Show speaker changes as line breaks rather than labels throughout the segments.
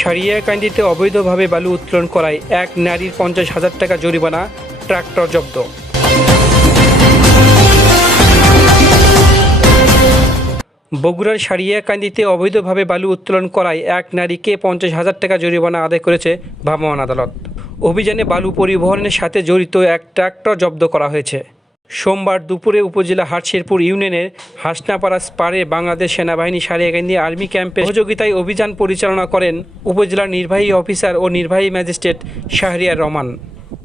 সারিয়াকান্দিতে অবৈধভাবে বালু উত্তোলন করায় এক নারীর পঞ্চাশ হাজার টাকা জরিমানা, ট্রাক্টর জব্দ। বগুড়ার সারিয়াকান্দিতে অবৈধভাবে বালু উত্তোলন করায় এক নারীকে পঞ্চাশ হাজার টাকা জরিমানা আদায় করেছে ভ্রাম্যমাণ আদালত। অভিযানে বালু পরিবহনের সাথে জড়িত এক ট্রাক্টর জব্দ করা হয়েছে। সোমবার দুপুরে উপজেলা হাটশেরপুর ইউনিয়নের হাসনাপাড়া স্পারে বাংলাদেশ সেনাবাহিনী সারিয়াকান্দি আর্মি ক্যাম্পের সহযোগিতায় অভিযান পরিচালনা করেন উপজেলার নির্বাহী অফিসার ও নির্বাহী ম্যাজিস্ট্রেট শাহরিয়ার রহমান।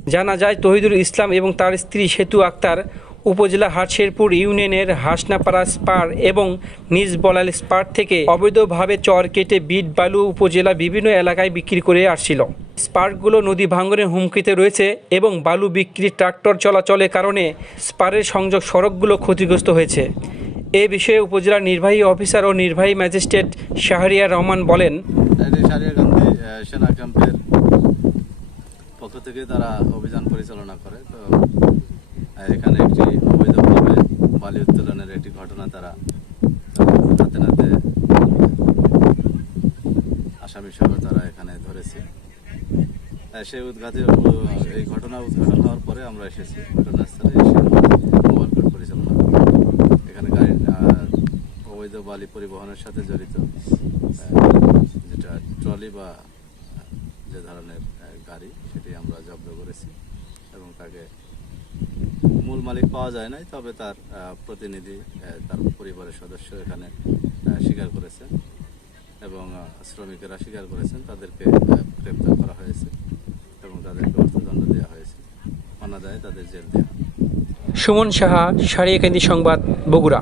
জানা যায়, তহিদুল ইসলাম এবং তার স্ত্রী সেতু আক্তার উপজেলা হাটশেরপুর ইউনিয়নের হাসনাপাড়া স্পার এবং নিজ বলাল স্পার থেকে অবৈধভাবে চর কেটে বিট বালু উপজেলা বিভিন্ন এলাকায় বিক্রি করে আসছিল। স্পার্কগুলো নদী ভাঙনের হুমকিতে রয়েছে এবং বালু বিক্রি ট্রাক্টর চলাচলের কারণে স্পারের সংযোগ সড়কগুলো ক্ষতিগ্রস্ত হয়েছে। এ বিষয়ে উপজেলার নির্বাহী অফিসার ও নির্বাহী ম্যাজিস্ট্রেট শাহরিয়া রহমান বলেন
সেনা ক্যাম্পের পক্ষ থেকে তারা অভিযান পরিচালনা করে। তো এখানে একটি অবৈধভাবে বালি উত্তোলনের একটি ঘটনা তারা হাতে নাতে আসামি সহ তারা এখানে ধরেছে সেই উদ্ঘাতে এই ঘটনা উদ্ঘাটন হওয়ার পরে আমরা এসেছি ঘটনাস্থলে এসে মোবাইল পরিচালনা। এখানে গাড়ি অবৈধ বালি পরিবহনের সাথে জড়িত যেটা ট্রলি বা, যে ধরনের গাড়ি, সেটি আমরা জব্দ করেছি এবং তাকে মূল মালিক পাওয়া যায় নাই, তবে তার প্রতিনিধি তার পরিবারের সদস্য এখানে স্বীকার করেছেন এবং শ্রমিকেরা স্বীকার করেছেন, তাদেরকে গ্রেপ্তার করা হয়েছে এবং তাদেরকে অর্থদণ্ড দেওয়া হয়েছে। অনাদায় তাদের জেল দেওয়া
সুমন সাহা সারিয়াকান্দি সংবাদ, বগুড়া।